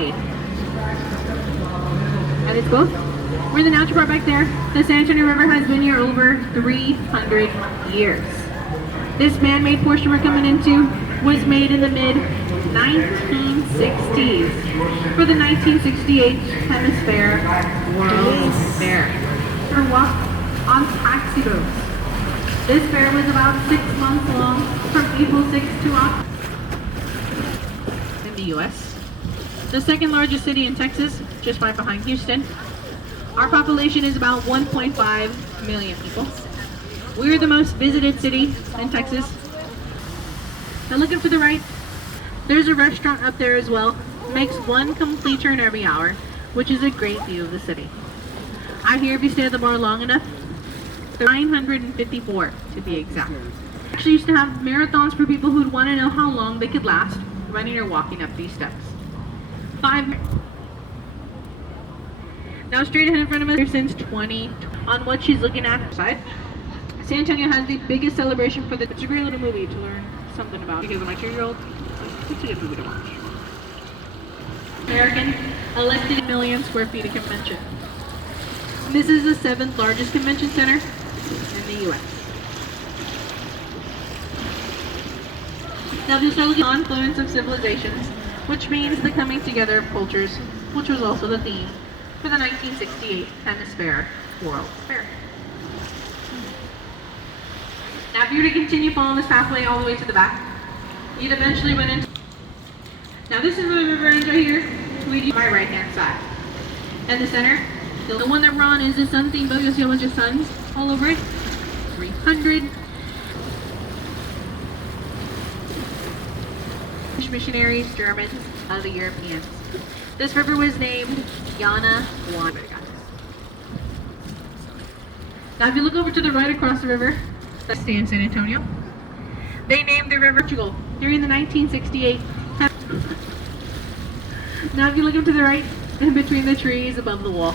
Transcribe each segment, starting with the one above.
made. And it's both. We're in the natural part back there. The San Antonio River has been here over 300 years. This man-made portion we're coming into was made in the mid-1960s for the 1968 Hemisphere World Fair. We walked on taxi boats. This fair was about 6 months long from April 6th to October. In the U.S. The second largest city in Texas, just right behind Houston. Our population is about 1.5 million people. We're the most visited city in Texas. Now looking to the right, there's a restaurant up there as well. Makes one complete turn every hour, which is a great view of the city. I hear if you stay at the bar long enough, 954 to be exact. Actually used to have marathons for people who'd want to know how long they could last running or walking up these steps. 5 minutes. Now straight ahead in front of us, since 20, on what she's looking at side. San Antonio has the biggest celebration for the, it's a great little movie to learn something about because of my 2-year-old. It's a good movie to watch. American elected million square feet of convention. This is the 7th largest convention center in the U.S. Now just looking at the confluence of civilizations, which means the coming together of cultures, which was also the theme for the 1968 Hemisphere World Fair. Now if you were to continue following this pathway all the way to the back, you'd eventually run into... Now this is where the river ends right here, leading to my right hand side. And the center, the one that we're on is the sun theme boat. You'll see a bunch of suns all over it. 300. Missionaries, Germans, other Europeans. This river was named Yana Juan. Now if you look over to the right across the river, that's in San Antonio. They named the river Portugal during the 1968. Now if you look up to the right, in between the trees above the wall,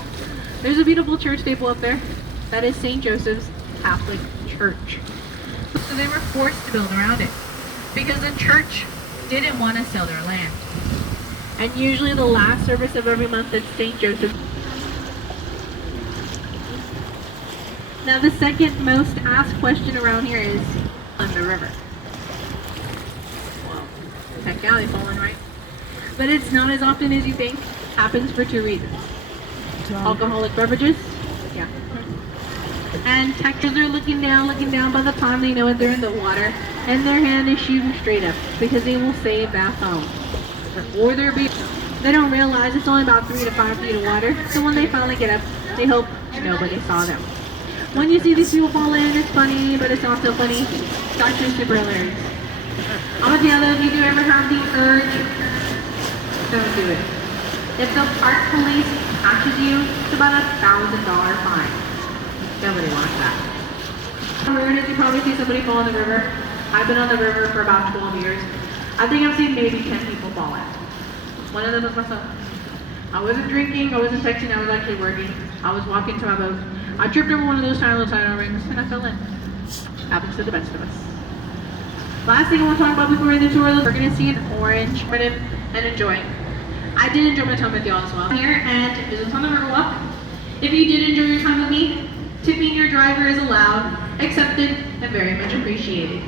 there's a beautiful church staple up there. That is St. Joseph's Catholic Church. So they were forced to build around it because the church didn't want to sell their land. And usually the last service of every month at St. Joseph. Now the second most asked question around here is on the river. Well, heck yeah, they fall in, right? But it's not as often as you think. Happens for 2 reasons. Alcoholic beverages, yeah. And textures are looking down by the time they know it, they're in the water. And their hand is shooting straight up because they will save that phone. Or their beer. They don't realize it's only about 3 to 5 feet of water. So when they finally get up, they hope nobody saw them. When you see these people fall in, it's funny, but it's not so funny. It's actually super hilarious. I'm gonna tell you, if you do ever have the urge, don't do it. If the park police catches you, it's about $1,000 fine. Nobody wants that. Weird is you probably see somebody fall in the river. I've been on the river for about 12 years. I think I've seen maybe 10 people fall in. One of them was myself. I wasn't drinking, I wasn't texting, I was actually working. I was walking to my boat. I tripped over one of those tiny little tidal rings and I fell in. Happens to the best of us. Last thing I want to talk about before we end the tour, we're going to see an orange and enjoy. I did enjoy my time with y'all as well. Here and this is on the Riverwalk. If you did enjoy your time with me, tipping your driver is allowed, accepted, and very much appreciated.